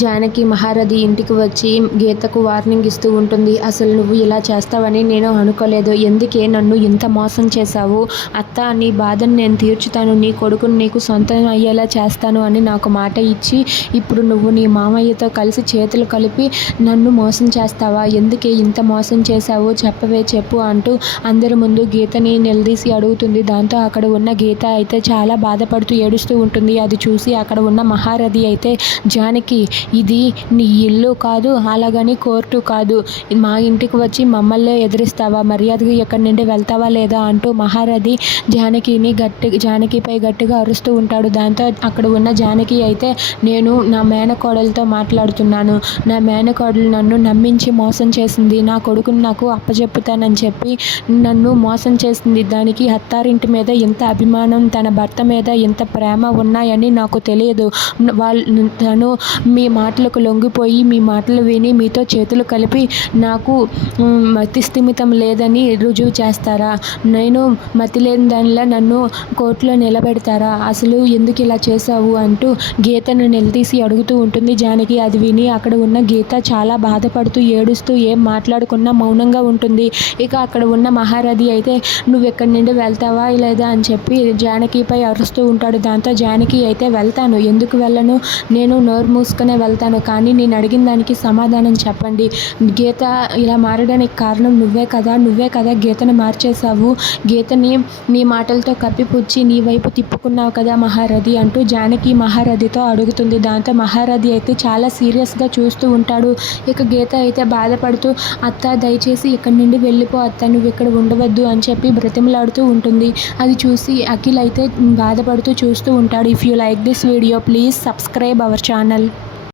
జానకి మహారథి ఇంటికి వచ్చి గీతకు వార్నింగ్ ఇస్తూ ఉంటుంది. అసలు నువ్వు ఇలా చేస్తావని నేను అనుకోలేదు. ఎందుకే నన్ను ఇంత మోసం చేశావు? అత్త, నీ బాధను నేను తీర్చుతాను, నీ కొడుకుని నీకు సొంతం అయ్యేలా చేస్తాను అని నాకు మాట ఇచ్చి ఇప్పుడు నువ్వు నీ మామయ్యతో కలిసి చేతులు కలిపి నన్ను మోసం చేస్తావా? ఎందుకే ఇంత మోసం చేశావు? చెప్పవే, చెప్పు అంటూ అందరి ముందు గీతని నిలదీసి అడుగుతుంది. దాంతో అక్కడ ఉన్న గీత అయితే చాలా బాధపడుతూ ఏడుస్తూ ఉంటుంది. అది చూసి అక్కడ ఉన్న మహారథి అయితే, జానకి, ఇది నీ ఇల్లు కాదు, అలాగని కోర్టు కాదు. మా ఇంటికి వచ్చి మమ్మల్ని ఎదిరిస్తావా? మర్యాదగా ఎక్కడి నుండి వెళ్తావా లేదా అంటూ మహారథి జానకిపై గట్టిగా అరుస్తూ ఉంటాడు. దాంతో అక్కడ ఉన్న జానకి అయితే, నేను నా మేనకోడలతో మాట్లాడుతున్నాను. నా మేనకోడలు నన్ను నమ్మించి మోసం చేసింది. నా కొడుకుని నాకు అప్పచెప్పుతానని చెప్పి నన్ను మోసం చేసింది. దానికి అత్తారింటి మీద ఇంత అభిమానం, తన భర్త మీద ఇంత ప్రేమ ఉన్నాయని నాకు తెలియదు. తను మీ మాటలకు లొంగిపోయి మీ మాటలు విని మీతో చేతులు కలిపి నాకు మతిస్థిమితం లేదని రుజువు చేస్తారా? నేను మతి లేని దానిలా నన్ను కోర్టులో నిలబెడతారా? అసలు ఎందుకు ఇలా చేశావు అంటూ గీతను నిలదీసి అడుగుతూ ఉంటుంది జానకి. అది విని అక్కడ ఉన్న గీత చాలా బాధపడుతూ ఏడుస్తూ ఏం మాట్లాడకుండా మౌనంగా ఉంటుంది. ఇక అక్కడ ఉన్న మహారథి అయితే, నువ్వు ఎక్కడి నుండి వెళ్తావా లేదా అని చెప్పి జానకిపై అరుస్తూ ఉంటాడు. దాంతో జానకి అయితే, వెళ్తాను, ఎందుకు వెళ్ళను, నేను నోరు మూసుకునే వెళ్తాను, కానీ నేను అడిగిన దానికి సమాధానం చెప్పండి. గీత ఇలా మారడానికి కారణం నువ్వే కదా గీతను మార్చేశావు. గీతని నీ మాటలతో కప్పిపుచ్చి నీ వైపు తిప్పుకున్నావు కదా మహారథి అంటూ జానకి మహారథితో అడుగుతుంది. దాంతో మహారథి అయితే చాలా సీరియస్గా చూస్తూ ఉంటాడు. ఇక గీత అయితే బాధపడుతూ, అత్త, దయచేసి ఇక్కడి నుండి వెళ్ళిపో అత్త, నువ్వు ఇక్కడ ఉండవద్దు అని చెప్పి బ్రతిమలాడుతూ ఉంటుంది. అది చూసి అఖిల్ అయితే బాధపడుతూ చూస్తూ ఉంటాడు. If you like this video, please subscribe our channel.